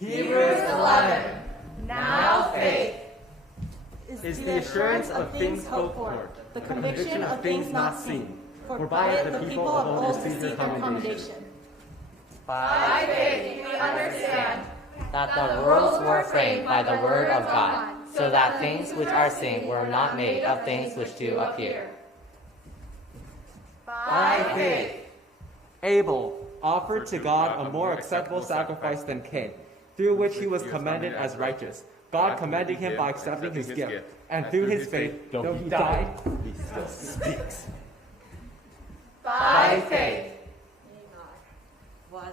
Hebrews 11. Now faith is the assurance of things hoped for, the conviction of things not seen. For by it the people of old received their commendation. By faith we understand that the worlds were framed by the word of God, so that things which are seen were not made of things which do appear. By faith Abel offered to God a more acceptable sacrifice than Cain, through which he was commended as righteous, God commending him by accepting his gift. And through his faith, though he died, he still speaks. By faith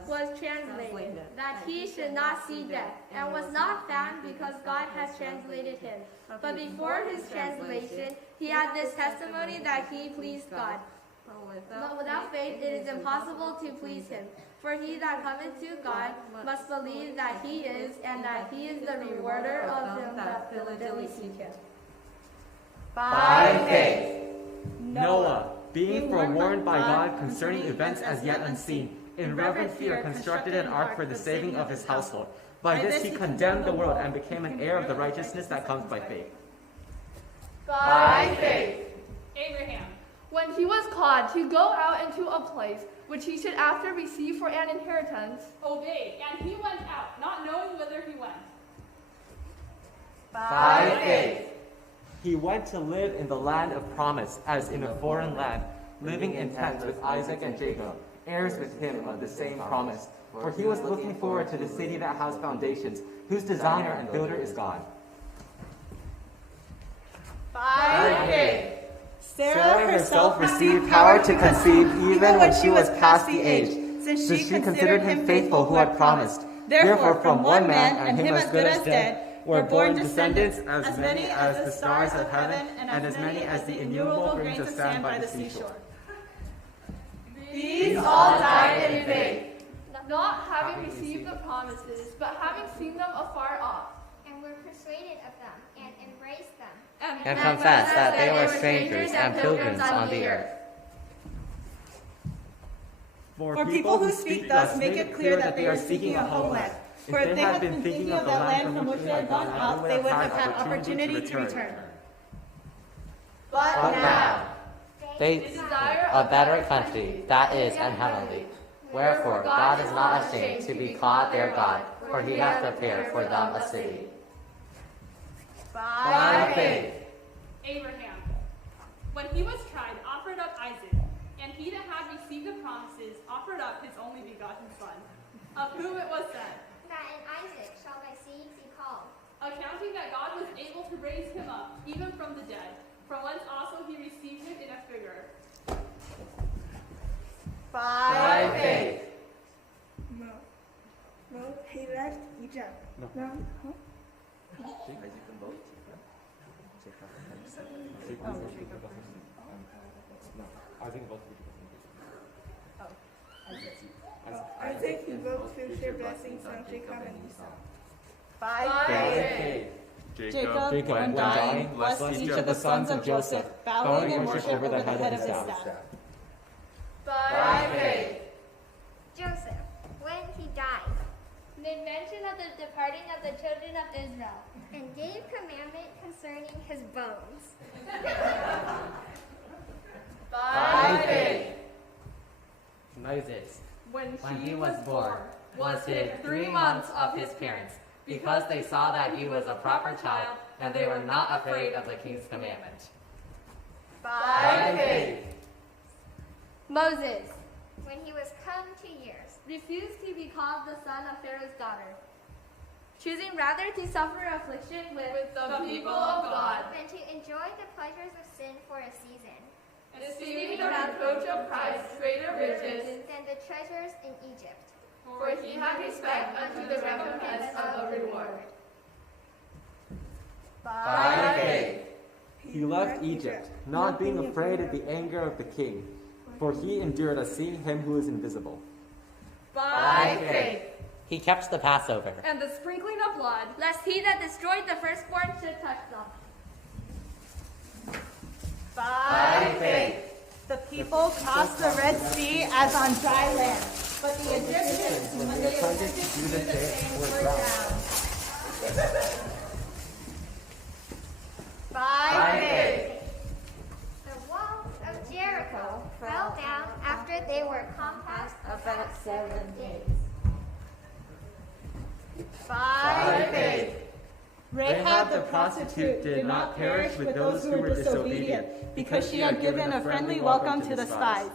was translated, that he should not see death, and was not found because God has translated him. But before his translation, he had this testimony that he pleased God. But without faith it is impossible to please him. For he that cometh to God must believe that he is, and that he is the rewarder of them that diligently seek him. By faith Noah, being forewarned by God concerning events as yet unseen, in reverent fear constructed an ark for the saving of his household. By this he condemned the world and became an heir of the righteousness that comes by faith. By faith Abraham, when he was called to go out into a place which he should after receive for an inheritance, obeyed, and he went out, not knowing whither he went. By faith He went to live in the land of promise, as in a foreign land, living in tents with Isaac and Jacob, heirs with him of the same promise. For he was looking forward to the city that has foundations, whose designer and builder is God. By faith Sarah herself received power to conceive even when she was past the age, since she considered him faithful who had promised. Therefore, from one man, and him as good as dead, were born descendants as many as the stars of heaven, and as many as the innumerable grains of sand by the seashore. These all died in faith, not having received the promises, but having seen them afar off, And were persuaded of them, and embraced them. and confessed that they were strangers and pilgrims on the earth. For people who speak thus make it clear that they are seeking a homeland. For if they had been thinking of the land from which they had gone out, they would have had opportunity to return. but now They desire a better country, that is, and heavenly. Wherefore God is not ashamed to be called their God, for he hath prepared for them a city. by faith Abraham, when he was tried, offered up Isaac, and he that had received the promises offered up his only begotten son, of whom it was said, That in Isaac shall thy seed be called. accounting that God was able to raise him up, even from the dead, from whence also he received him in a figure. by faith No, he left Egypt. No. Isaac invoked future blessings on Jacob and Esau. by faith Jacob, when dying, blessed each of the sons of Joseph, bowing in worship over the head of his staff. by faith Joseph, when he died, made mention of the departing of the children of Israel, and gave commandment concerning his bones. by faith Moses, when when he he was was born, was hid 3 months of his parents, because they saw that he was a proper child, and they were not afraid of the king's commandment. by faith Moses, when he was come to years, refused to be called the son of Pharaoh's daughter, choosing rather to suffer affliction with The people of God, than to enjoy the pleasures of sin for a season, esteeming the reproach of Christ greater riches, than the treasures in Egypt. for he had respect unto the recompense of the reward. by faith He left Egypt, not being afraid of the anger of the king, for he endured as seeing him who is invisible. by faith he kept the Passover, And the sprinkling of blood, Lest he that destroyed the firstborn should touch them. by faith The people crossed the Red Sea as on dry land, but the Egyptians, when they attempted to do the same, were drowned. the prostitute did not perish with those who were disobedient, because she had given a friendly welcome to the spies.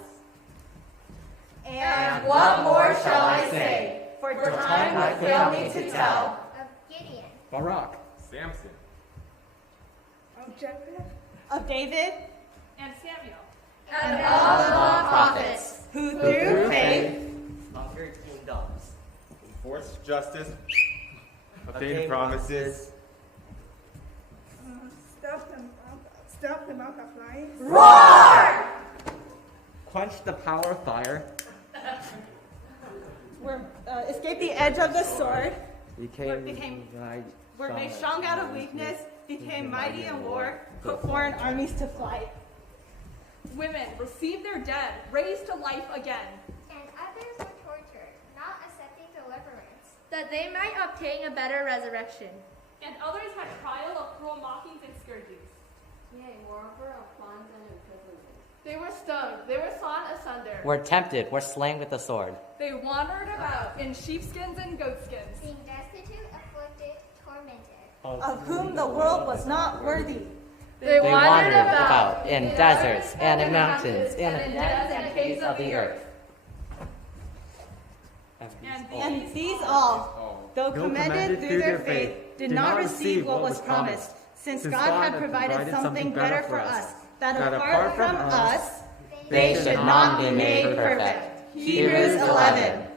And what more shall I say? For time would fail me to tell. Of Gideon, Barak, Samson, Of Jephthah, Of David, and Samuel. And all the prophets. who through faith conquered kingdoms, enforced justice, obtained promises, stopped the mouth of lions, quenched the power of fire, escaped the edge of the sword, became were made strong out of weakness, became mighty in war, put foreign armies to flight. Women received their dead, raised to life again. and others were tortured, not accepting deliverance, that they might obtain a better resurrection. And others had trial of cruel mockings and scourgings. Yea, moreover of bonds and imprisonment. They were stoned, they were sawn asunder. Were tempted, were slain with the sword. They wandered about in sheepskins and goatskins. Being destitute, afflicted, tormented. Of whom the world was not worthy. They wandered about in deserts and in mountains and in dens and caves of the earth. And these all, though commended through their faith, did not receive what was promised, since God had provided something better for us, that apart from us, they should not be made perfect. Hebrews 11.